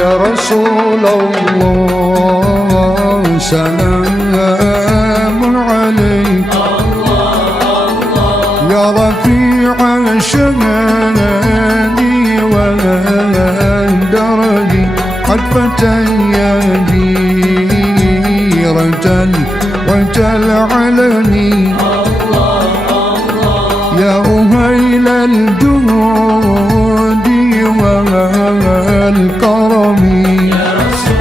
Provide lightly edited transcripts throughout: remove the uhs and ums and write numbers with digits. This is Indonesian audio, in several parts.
يا رسول الله سلام عليك يا رفيع الشهادة والدرج عطفة يا جيرة العلم يا أهيل الجود والكرم يا رسول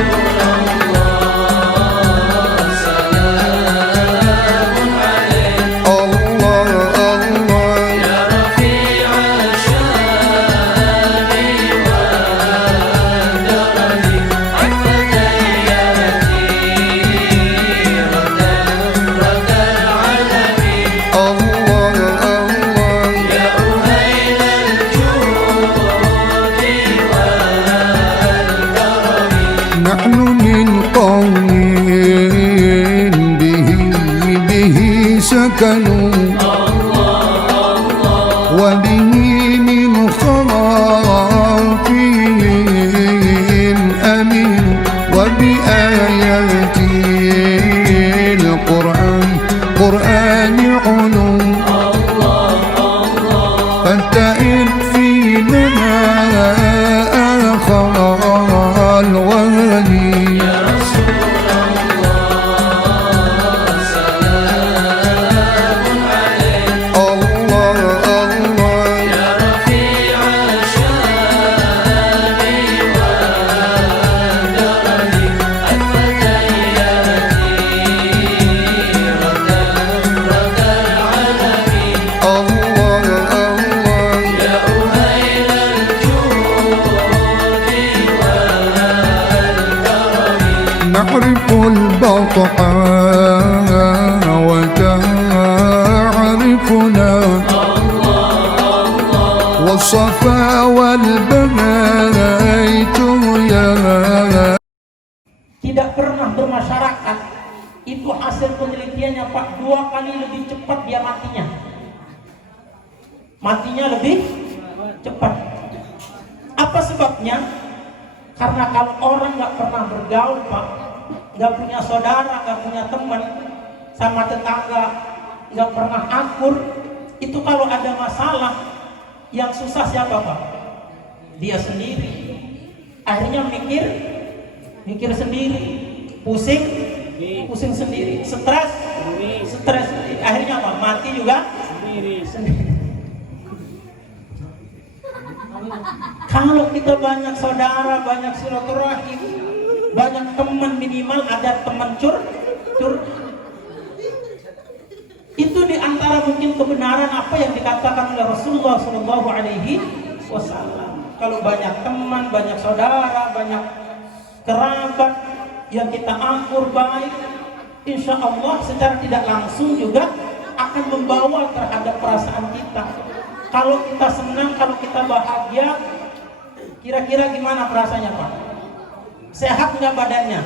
الله سلام عليك الله الله يا رفيع الشان والدرج عطفة يا جيرة العلم الله الله يا أهيل الجود والكرم نحن من قوم به سكنوا وبه من خرافهم أمين وبآيات القرآن علوم فانتئن فينا آخر الوالي يا رسول الله سلام عليك الله الله يا رفيع الشان والدرج عطفة يا جيرة العلم الله الله يا أهيل الجود والكرم نعرف البطحاء وتعرفنا والصفا والبيت يا tidak pernah bermasyarakat. Itu hasil penelitiannya Pak, 2 kali lebih cepat dia matinya. Matinya lebih cepat. Apa sebabnya? Karena kalau orang nggak pernah bergaul Pak, nggak punya saudara, nggak punya teman, sama tetangga, nggak pernah akur, itu kalau ada masalah yang susah siapa Pak? Dia sendiri. Akhirnya mikir sendiri, pusing sendiri, stres sendiri. Akhirnya apa? Mati juga sendiri. Kalau kita banyak saudara, banyak silaturahim, banyak teman, minimal ada teman itu di antara mungkin kebenaran apa yang dikatakan oleh Rasulullah SAW. Kalau banyak teman, banyak saudara, banyak kerabat yang kita akur baik, insya Allah secara tidak langsung juga akan membawa terhadap perasaan kita. Kalau kita senang, kalau kita bahagia, kira-kira gimana perasaannya Pak? Sehat nggak badannya?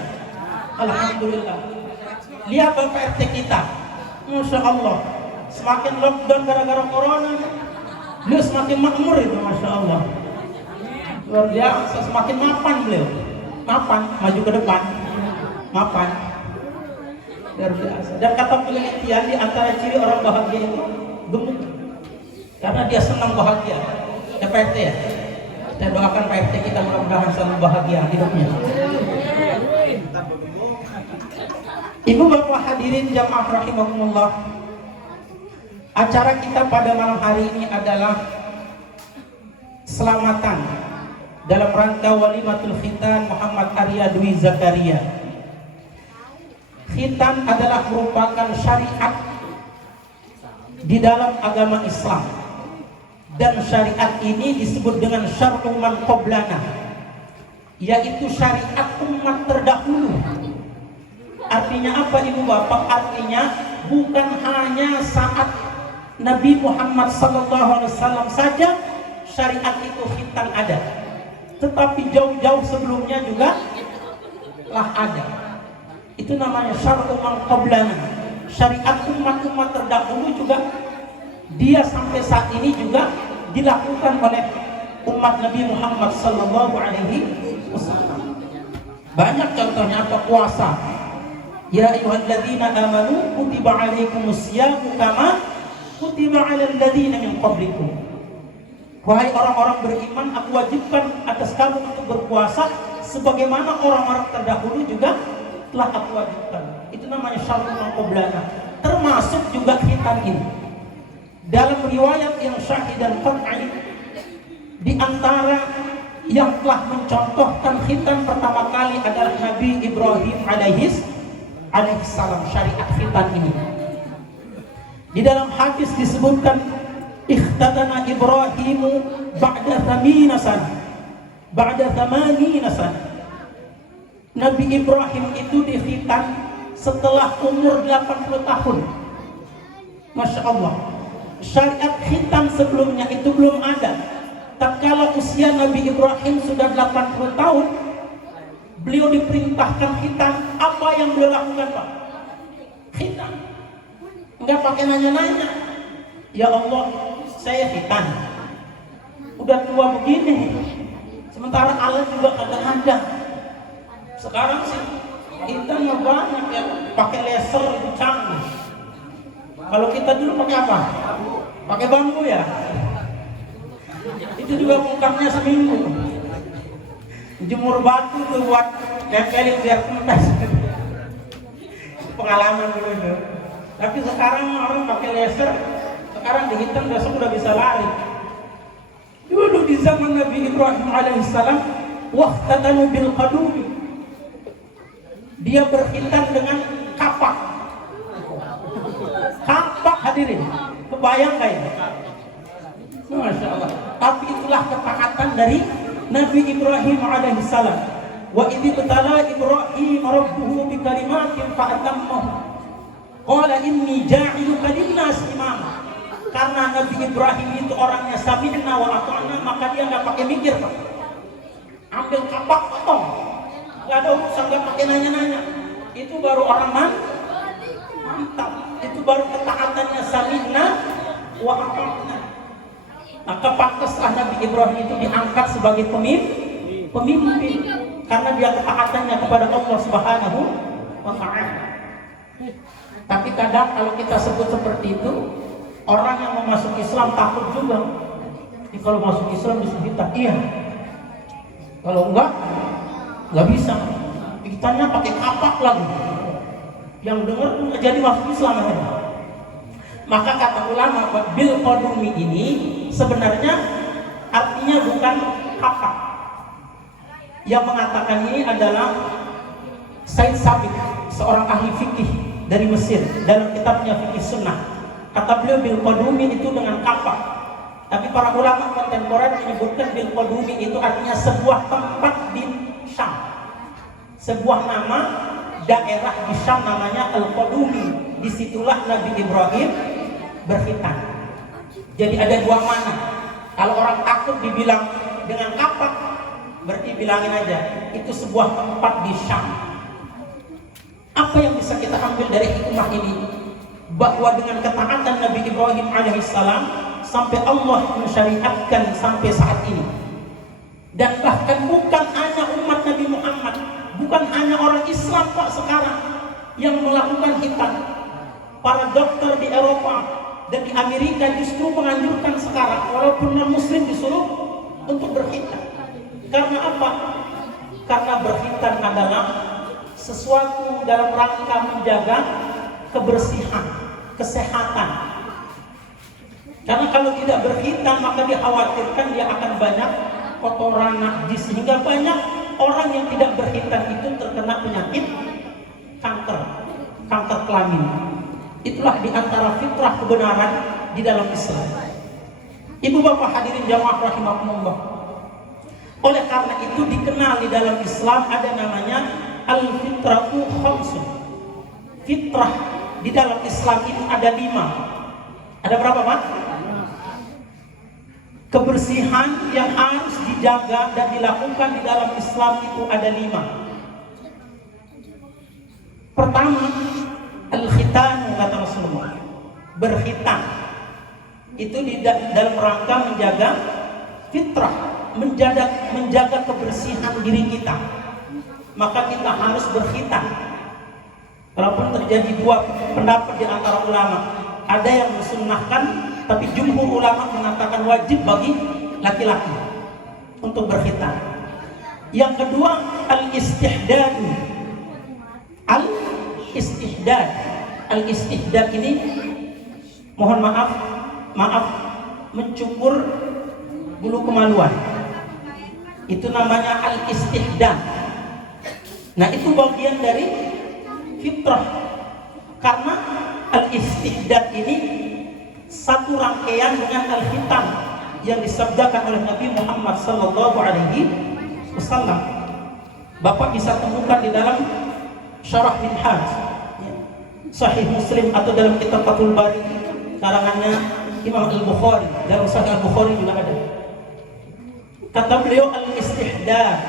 Alhamdulillah. Lihat Bapak RT kita, Masya Allah, semakin lockdown gara-gara corona, beliau semakin makmur itu, Masya Allah. Luar biasa, semakin mapan beliau. Mapan, maju ke depan, mapan. Luar biasa. Dan kata penelitian, di antara ciri orang bahagia itu gemuk, karena dia senang bahagia. Ya Pak RT ya. Kita doakan Pak RT kita mudah-mudahan selalu bahagia hidupnya. Ibu bapak hadirin jamaah rahimakumullah, acara kita pada malam hari ini adalah selamatan dalam rangka walimatul khitan Muhammad Arya Dwi Zakaria. Khitan adalah merupakan syariat di dalam agama Islam, dan syariat ini disebut dengan syar'u man qablana, yaitu syariat umat terdahulu. Artinya apa ibu bapak? Artinya bukan hanya saat Nabi Muhammad SAW saja syariat itu khitan ada, tetapi jauh-jauh sebelumnya juga telah ada. Itu namanya syar'u man qablana, syariat umat-umat terdahulu juga dia sampai saat ini juga dilakukan oleh umat Nabi Muhammad SAW. Wassalam. Banyak contohnya apa? Puasa. Ya ayyuhalladzina amanu kutiba alaikumusyamu kama kutiba alal ladzina min qablikum. Wahai orang-orang beriman, aku wajibkan atas kamu untuk berpuasa sebagaimana orang-orang terdahulu juga telah aku wajibkan. Itu namanya syar'un qablana. Termasuk juga khitan ini. Dalam riwayat yang syahid dan qat'i, di antara yang telah mencontohkan khitan pertama kali adalah Nabi Ibrahim alaihissalam, syariat khitan ini. Di dalam hadis disebutkan ikhtatana Ibrahimu ba'da 80 sana. Nabi Ibrahim itu dikhitan setelah umur 80 tahun. Masya Allah. Syariat khitan sebelumnya itu belum ada. Tatkala usia Nabi Ibrahim sudah 80 tahun, beliau diperintahkan khitan. Apa yang beliau lakukan, Pak? Khitan. Enggak pakai nanya-nanya. Ya Allah, saya khitan. Udah tua begini, sementara alat juga kagak ada. Sekarang sih khitan banyak ya, pakai laser itu canggih. Kalau kita dulu pakai apa? Pakai bambu ya. Itu juga bungkapnya seminggu. Jemur batu tuh buat tempelin biar kempes. Pengalaman dulu itu. Tapi sekarang orang pakai laser, sekarang dihitam besok udah bisa lari. Dulu di zaman Nabi Ibrahim alaihissalam, waqtatanu bil qadumi. Dia berkhitan dengan kapak. Kapak hadirin. Kebayang gak ini? Masya Allah. Tapi itulah ketaatan dari Nabi Ibrahim alaihissalam. Wa idh ibtala Ibrahim rabbuhu bi kalimatin fa atammah. Qala inni ja'iluka lin-nasi imama. Karena Nabi Ibrahim itu orangnya sami'na wa ata'na, maka dia enggak pakai mikir, Pak. Ambil kapak potong. Enggak ada urusan, enggak pakai nanya-nanya. Itu baru orang mantap. Itu baru ketaatannya sami'na wa ata'na. Maka pantaslah Nabi Ibrahim itu diangkat sebagai pemimpin karena dia ketaatannya kepada Allah Subhanahu wa ta'ala. Tapi kadang kalau kita sebut seperti itu, orang yang mau masuk Islam takut juga. Jadi kalau masuk Islam bisa kita, iya. Kalau enggak bisa. Kitanya pakai kapak lagi. Yang dengar nggak jadi masuk Islam ya. Maka kata ulama, bil qadumi ini sebenarnya artinya bukan kapak. Yang mengatakan ini adalah Said Sabiq, seorang ahli fikih dari Mesir, dalam kitabnya Fikih Sunnah. Kata beliau bil qadumi itu dengan kapak. Tapi para ulama kontemporer menyebutkan bil qadumi itu artinya sebuah tempat di Syam. Sebuah nama daerah di Syam namanya Al-Qadumi. Disitulah Nabi Ibrahim berkhitan. Jadi ada dua mana. Kalau orang takut dibilang dengan kapak, berarti bilangin aja itu sebuah tempat di Syam. Apa yang bisa kita ambil dari hikmah ini? Bahwa dengan ketaatan Nabi Ibrahim alaihissalam sampai Allah mensyariatkan sampai saat ini. Dan bahkan bukan hanya umat Nabi Muhammad, bukan hanya orang Islam Pak sekarang yang melakukan khitan. Para dokter di Eropa dan di Amerika justru menganjurkan sekarang walaupun non-muslim disuruh untuk berkhitan. Karena apa? Karena berkhitan adalah sesuatu dalam rangka menjaga kebersihan, kesehatan. Karena kalau tidak berkhitan maka dikhawatirkan dia akan banyak kotoran najis, sehingga banyak orang yang tidak berkhitan itu terkena penyakit kanker kelamin. Itulah diantara fitrah kebenaran di dalam Islam. Ibu bapak hadirin jamaah rahimakumullah. Oleh karena itu dikenal di dalam Islam ada namanya al-fitratu khamsun. Fitrah di dalam Islam itu ada 5. Ada berapa Pak? Kebersihan yang harus dijaga dan dilakukan di dalam Islam itu ada 5. Pertama, al-khitanu kata Rasulullah, berkhitan. Itu di dalam rangka menjaga fitrah, menjaga kebersihan diri kita, maka kita harus berkhitan. Walaupun terjadi dua pendapat di antara ulama, ada yang mensunnahkan, tapi jumhur ulama mengatakan wajib bagi laki-laki untuk berkhitan. Yang kedua, al-istihdad. Al-istihdad. Al-istihdad ini, mohon maaf, mencukur bulu kemaluan. Itu namanya al-istihdad. Nah, itu bagian dari fitrah. Karena al-istihdad ini satu rangkaian dengan al-khitan yang disabdakan oleh Nabi Muhammad sallallahu alaihi wasallam. Bapak bisa temukan di dalam Syarah Minhaj Sahih Muslim atau dalam kitab Fathul Bari karangannya Imam Al-Bukhari. Dalam Sahih Al-Bukhari juga ada. Kata beliau, al-istihdad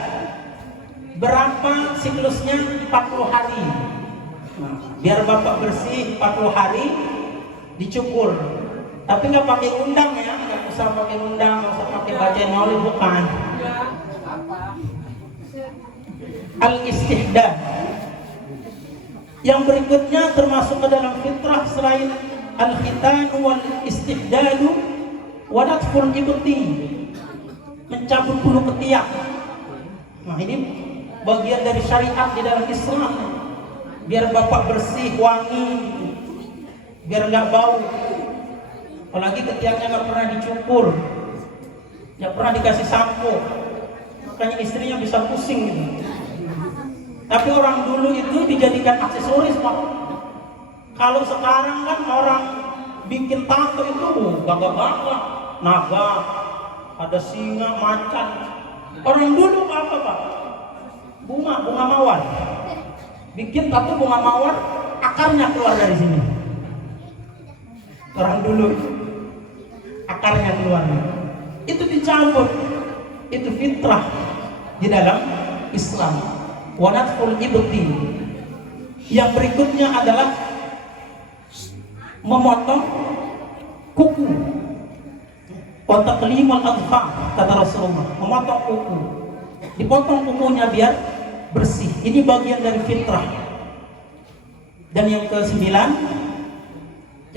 berapa siklusnya? 40 hari. Biar bapak bersih 40 hari dicukur. Tapi nggak pakai undang ya, nggak usah pakai undang, nggak usah pakai bacaan maulid, bukan. Al-istihdad. Yang berikutnya termasuk ke dalam fitrah selain al-khitan wal istihdadu wa natful ibti, mencabut bulu ketiak. Nah, ini bagian dari syariat di dalam Islam. Biar bapak bersih, wangi, biar nggak bau. Apalagi ketiaknya nggak pernah dicukur, nggak pernah dikasih sampo, makanya istrinya bisa pusing gitu. Tapi orang dulu itu dijadikan aksesoris, Pak. Kalau sekarang kan orang bikin tato itu gagah-gagah, naga, ada singa, macan. Orang dulu apa, Pak? Bunga mawar. Bikin tato bunga mawar, akarnya keluar dari sini. Orang dulu akarnya keluar. Itu dicabut. Itu fitrah di dalam Islam. Wanatful ibti. Yang berikutnya adalah memotong kuku. Wataqlimul adfar, kata Rasulullah. Memotong kuku. Dipotong kukunya biar bersih. Ini bagian dari fitrah. Dan yang ke-9,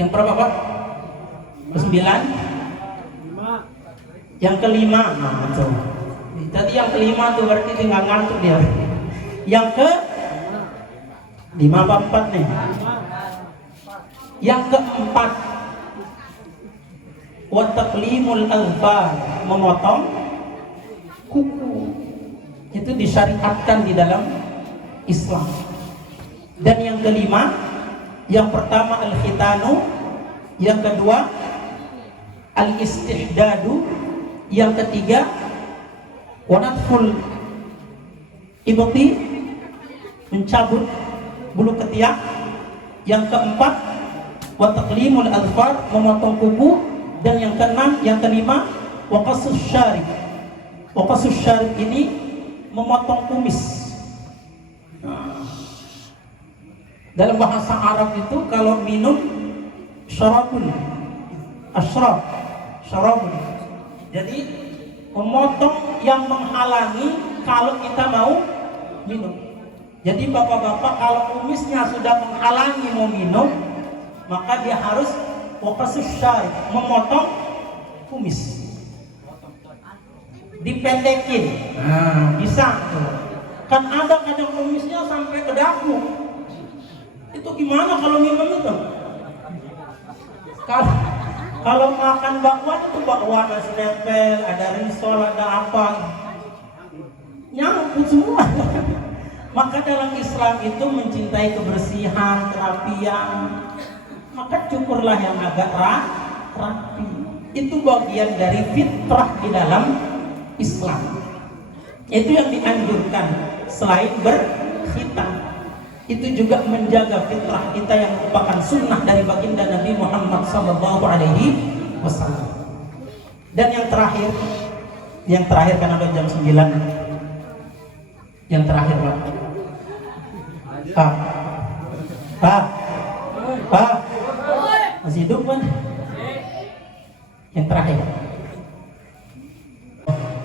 yang berapa, Pak? Ke-9, yang ke-5. Nah, betul. Tadi yang ke-5 tuh berarti tinggal ngantuk dia. Yang ke-5 apa 4 nih? Yang ke-4, wa taqlimul azfar, memotong kuku. Itu disyariatkan di dalam Islam. Dan yang ke-5, yang pertama al-khitanu, yang kedua al-istihdadu, yang ketiga wanatful ibti, mencabut bulu ketiak, yang keempat wa taqlimul azfar, memotong kuku, dan yang keenam, yang kelima wa qasus syarib. Wa qasus syarib ini memotong kumis. Dalam bahasa Arab itu kalau minum syarabun, asyrab, syarabun. Jadi memotong yang menghalangi kalau kita mau minum. Jadi bapak-bapak kalau kumisnya sudah menghalangi mau minum, maka dia harus waqasus syarib, memotong kumis, dipendekin. Nah, bisa tuh. Kan ada kadang kumisnya sampai ke dagu. Itu gimana kalau minum itu? Kalau makan bakwan itu bakwan masih nempel, ada risol, ada apa, nyangkut semua. Maka dalam Islam itu mencintai kebersihan, kerapian. Maka cukurlah yang agak rapi. Itu bagian dari fitrah di dalam Islam. Itu yang dianjurkan. Selain berkhitan, itu juga menjaga fitrah kita yang merupakan sunnah dari baginda Nabi Muhammad SAW. Dan yang terakhir kan ada jam 9. Yang terakhir, Pak, masih hidup kan? Yang terakhir.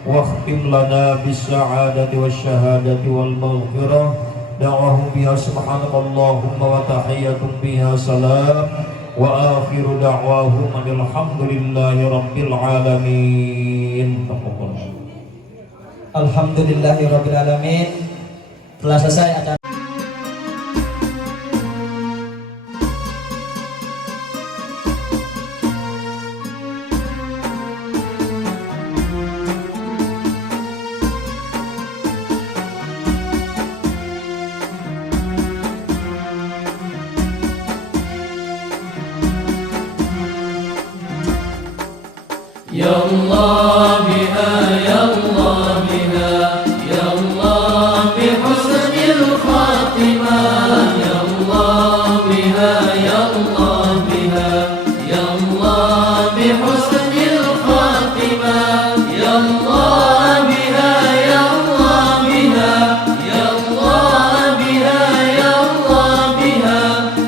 Wah. واختم لنا بالسعادة والشهادة والمغفرة دعواهم بها سبحانك اللهم وتحية بها سلام وآخر دعواهم أن الحمد لله رب العالمين. Alhamdulillahirabbil alamin. Telah selesai acara. Ya Allah biha, ya Allah biha, ya Allah bi husnil khatimah. Ya Allah biha, ya Allah biha, ya Allah bi husnil khatimah. Ya Allah biha, ya Allah biha, ya Allah biha, ya Allah biha,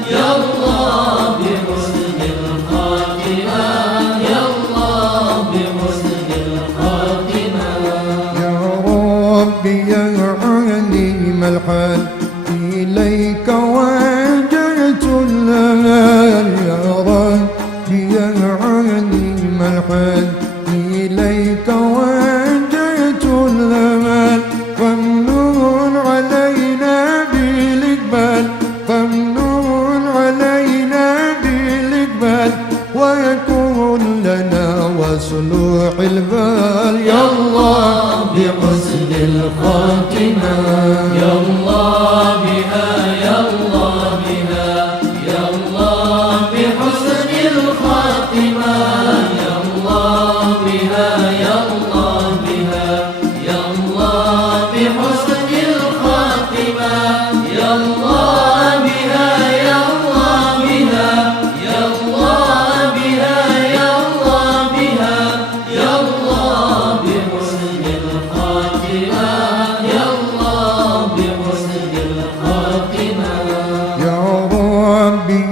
ya Allah bi husnil khatimah. Ya Allah bi husnil khatimah. يا ربي يا عليم الحال إليك وجهت الآن يا ربي يا عليم الحال إليك وجهت الآن فامنون علينا بالإقبال فامنون علينا بالإقبال ويكون لنا وصلوح البال يا الله بحسن الخاتمة. يا